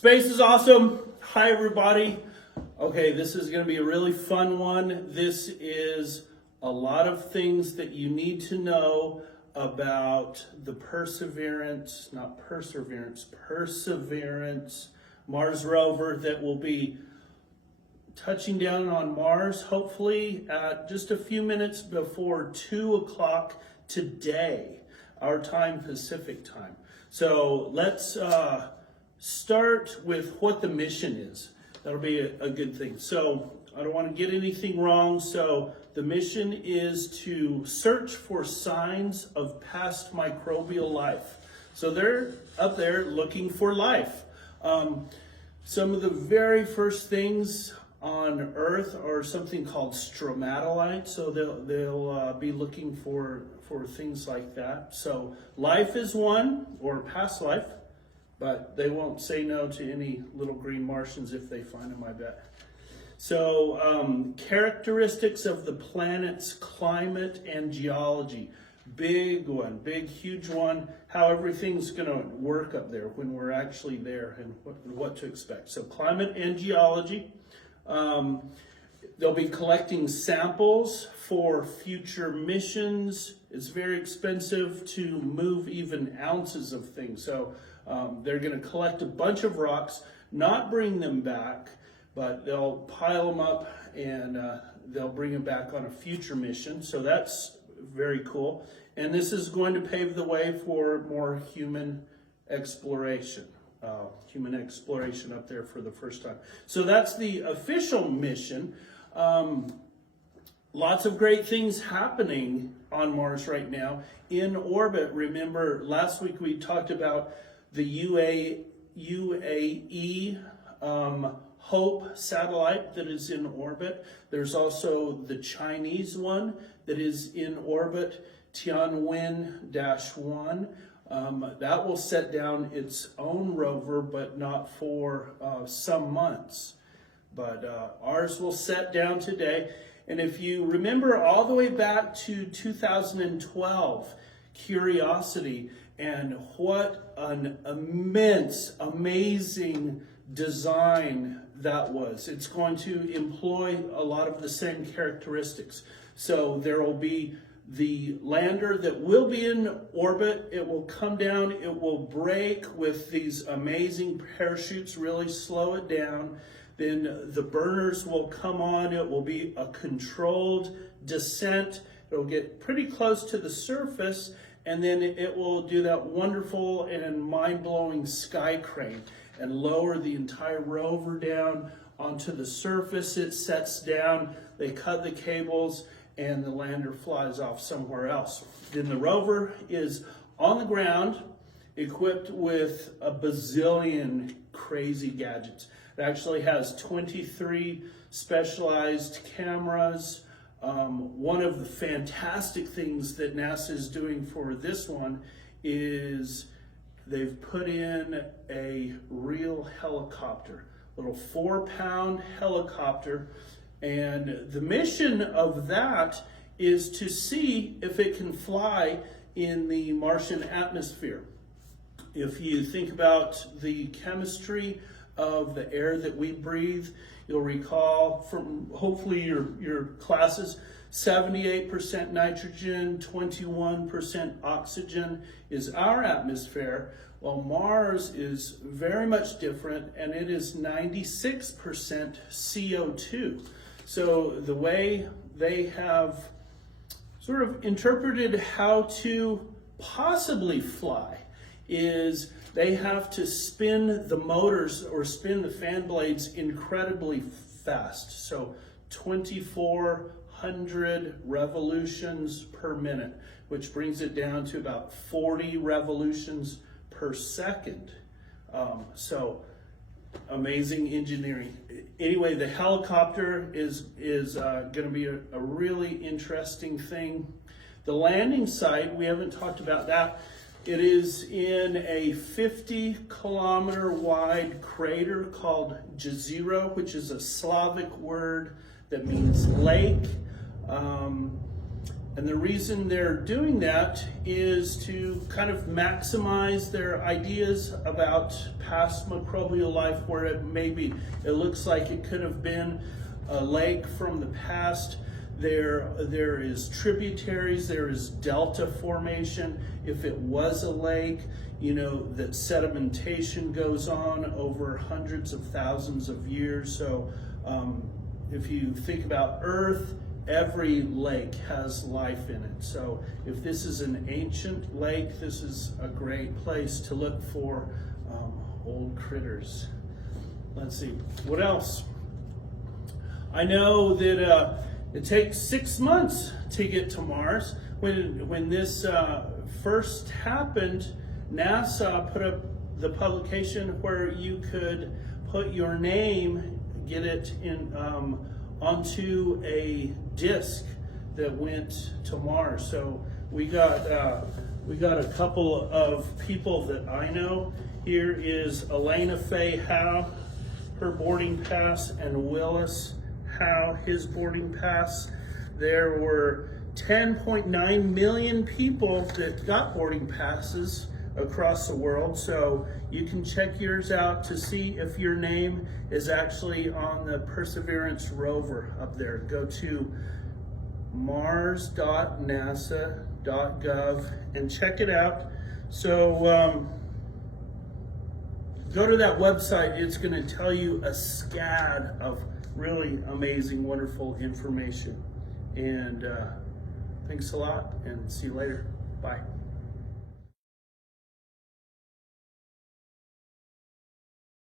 Space is awesome. Hi, everybody. Okay, this is going to be a really fun one. This is a lot of things that you need to know about the Perseverance Mars Rover that will be touching down on Mars, hopefully at just a few minutes before 2 o'clock today, our time, Pacific time. So let's start with what the mission is. That'll be a good thing. So I don't want to get anything wrong. So the mission is to search for signs of past microbial life. So they're up there looking for life. Some of the very first things on Earth are something called stromatolites. So they'll be looking for things like that. So life is one, or past life. But they won't say no to any little green Martians if they find them, I bet. So characteristics of the planet's climate and geology. Big one, big, huge one. How everything's going to work up there when we're actually there and what to expect. So climate and geology. They'll be collecting samples for future missions. It's very expensive to move even ounces of things. So they're going to collect a bunch of rocks, not bring them back, but they'll pile them up and they'll bring them back on a future mission. So that's very cool. And this is going to pave the way for more human exploration. Up there for the first time. So that's the official mission. Lots of great things happening on Mars right now. In orbit, remember last week we talked about the UAE Hope satellite that is in orbit. There's also the Chinese one that is in orbit, Tianwen-1. That will set down its own rover, but not for some months. But ours will set down today. And if you remember all the way back to 2012, Curiosity, and what an immense, amazing design that was. It's going to employ a lot of the same characteristics. So there will be the lander that will be in orbit. It will come down, it will brake with these amazing parachutes, really slow it down. Then the burners will come on. It will be a controlled descent. It'll get pretty close to the surface, and then it will do that wonderful and mind-blowing sky crane and lower the entire rover down onto the surface. It sets down, they cut the cables, and the lander flies off somewhere else. Then the rover is on the ground, equipped with a bazillion crazy gadgets. It actually has 23 specialized cameras. One of the fantastic things that NASA is doing for this one is they've put in a real helicopter, little 4-pound helicopter. And the mission of that is to see if it can fly in the Martian atmosphere. If you think about the chemistry of the air that we breathe, you'll recall from hopefully your classes, 78% nitrogen, 21% oxygen is our atmosphere. Well, Mars is very much different, and it is 96% CO2. So the way they have sort of interpreted how to possibly fly is they have to spin the motors or spin the fan blades incredibly fast. So 2,400 revolutions per minute, which brings it down to about 40 revolutions per second. So amazing engineering. Anyway, the helicopter is going to be a really interesting thing. The landing site, we haven't talked about that. It is in a 50-kilometer wide crater called Jezero, which is a Slavic word that means lake. And the reason they're doing that is to kind of maximize their ideas about past microbial life, where it looks like it could have been a lake from the past. There is tributaries, there is delta formation. If it was a lake, that sedimentation goes on over hundreds of thousands of years. So if you think about Earth, every lake has life in it. So if this is an ancient lake, this is a great place to look for old critters. Let's see, what else? I know that it takes 6 months to get to Mars. When this first happened, NASA put up the publication where you could put your name, get it in onto a disc that went to Mars. So we got a couple of people that I know. Here is Elena Faye Howe, her boarding pass, and Willis Howe, his boarding pass. There were 10.9 million people that got boarding passes across the world, so you can check yours out to see if your name is actually on the Perseverance rover up there. Go to mars.nasa.gov and check it out. So go to that website. It's going to tell you a scad of really amazing, wonderful information. And thanks a lot, and see you later. Bye.